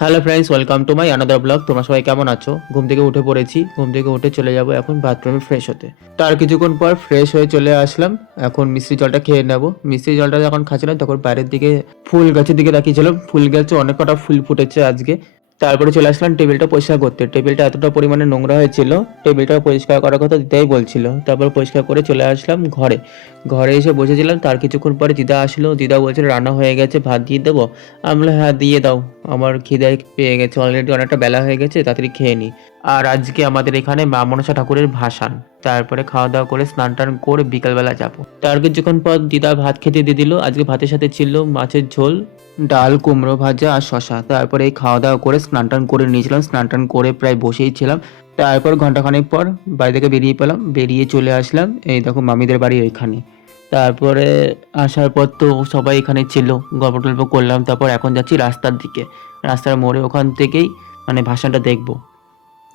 Hello friends, welcome to my another blog. তোমরা সবাই কেমন আছো? ঘুম থেকে উঠে পড়েছি। ঘুম থেকে উঠে চলে যাব এখন বাথরুমে ফ্রেশ হতে। তার কিছুক্ষণ পর ফ্রেশ হয়ে চলে আসলাম। এখন মিষ্টি জলটা খেয়ে নেব। মিষ্টি জলটা যখন খাচ্ছিলাম তখন বাইরের দিকে ফুল গাছের দিকে তাকিয়েছিলাম। ফুল গাছে অনেক কটা ফুল ফুটেছে আজকে। তারপরে চলে আসলাম টেবিলটা পরিষ্কার করতে। টেবিলটা এতটা পরিমাণে নোংরা হয়েছিল, টেবিলটা পরিষ্কার করার কথা দিদাই বলছিল। তারপর পরিষ্কার করে চলে আসলাম ঘরে। ঘরে এসে বসেছিলাম। তার কিছুক্ষণ পরে দিদা আসলো। দিদা বলছিল রান্না হয়ে গেছে, ভাত দিয়ে দেবো। আমি বললাম হ্যাঁ দিয়ে দাও, আমার খিদে পেয়ে গেছে, অলরেডি অনেকটা বেলা হয়ে গেছে, তাড়াতাড়ি খেয়ে নিই। আর আজকে আমাদের এখানে মা মনসা ঠাকুরের ভাসান। তারপরে খাওয়া দাওয়া করে স্নান টান করে বিকালবেলা যাব। তার কিছুক্ষণ পর দিদা ভাত খেতে দিয়ে দিল। আজকে ভাতের সাথে ছিল মাছের ঝোল, ডাল, কুমড়ো ভাজা আর শশা। তারপরে এই খাওয়া দাওয়া করে স্নান টান করে নিয়েছিলাম। স্নান টান করে প্রায় বসেই ছিলাম। তারপর ঘন্টাখানেক পর বাড়ি থেকে বেরিয়ে পেলাম, বেরিয়ে চলে আসলাম এই দেখো মামিদের বাড়ি ওইখানে। তারপরে আসার পর তো সবাই এখানে ছিল, গল্প টল্প করলাম। তারপর এখন যাচ্ছি রাস্তার দিকে, রাস্তার মোড়ে ওখান থেকেই মানে ভাসানটা দেখবো।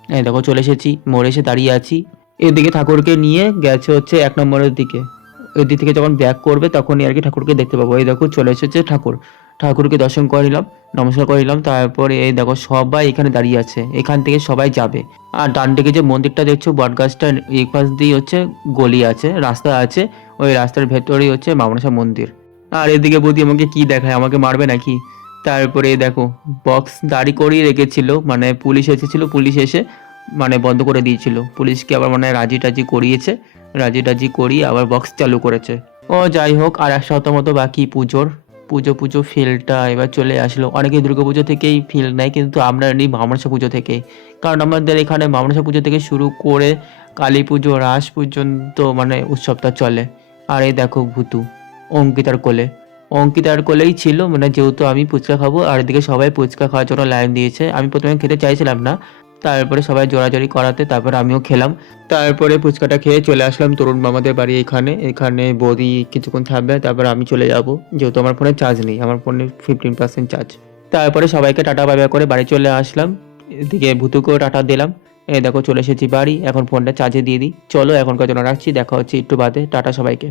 এই দেখো চলে এসেছি, মোড়ে এসে দাঁড়িয়ে আছি। এদিকে ঠাকুরকে নিয়ে গেছে হচ্ছে 1 নম্বরের দিকে। ওই দিক থেকে যখন ব্যাক করবে তখনই আর কি ঠাকুরকে দেখতে পাবো। এই দেখো চলে এসেছে ঠাকুর। ঠাকুরকে দর্শন করে নিলাম, নমস্কার করে নিলাম। তারপরে এই দেখো সবাই এখানে দাঁড়িয়ে আছে, এখান থেকে সবাই যাবে। আর ডান দিকে যে মন্দিরটা দেখছো বটগাছটা, এই পাশ দিয়ে হচ্ছে গলি আছে, রাস্তা আছে। ওই রাস্তার ভেতরেই হচ্ছে মা মনসা মন্দির। আর এদিকে বৌদি আমাকে কি দেখায়, আমাকে মারবে নাকি? তারপরে দেখো বক্স দাঁড়ি করিয়ে রেখেছিল, মানে পুলিশ এসেছিল, পুলিশ এসে মানে বন্ধ করে দিয়েছিল। পুলিশকে আবার মানে রাজি টাজি করিয়েছে, রাজি টাজি করিয়ে আবার বক্স চালু করেছে। ও যাই হোক, আর 1 সপ্তাহ মতো বাকি পুজোর। পুজো পুজো ফিলটা এবার চলে আসলো। অনেকেই দুর্গাপুজো থেকেই ফিল নেয়, কিন্তু আমরা নিই মনসা পুজো থেকেই। কারণ আমাদের এখানে মনসা পুজো থেকে শুরু করে কালী পুজো, রাস পর্যন্ত মানে উৎসবটা চলে। আর এই দেখো ভূতু অঙ্কিতার কোলে, অঙ্কিতার কোলেই ছিল, মানে যেহেতু আমি ফুচকা খাবো আর এদিকে সবাই ফুচকা খাওয়ার জন্য লাইন দিয়েছে। আমি প্রথমে খেতে চাইছিলাম না, তারপরে সবাই জোরাজোরি করাতে তারপর আমিও খেলাম। তারপরে ফুচকাটা খেয়ে চলে আসলাম তরুণ মামাদের বাড়ি। এখানে এখানে বৌদি কিছুক্ষণ থাকবে, তারপর আমি চলে যাব, যেহেতু আমার ফোনে চার্জ নেই, আমার ফোনে 15% চার্জ। তারপরে সবাইকে টাটা বাই বাই করে বাড়ি চলে আসলাম। এদিকে ভূতুকেও টাটা দিলাম। এই দেখো চলে এসেছি বাড়ি, এখন ফোনটা চার্জে দিয়ে দিই। চলো এখনকার জন্য রাখছি, দেখা হচ্ছে একটু বাদে। টাটা সবাইকে।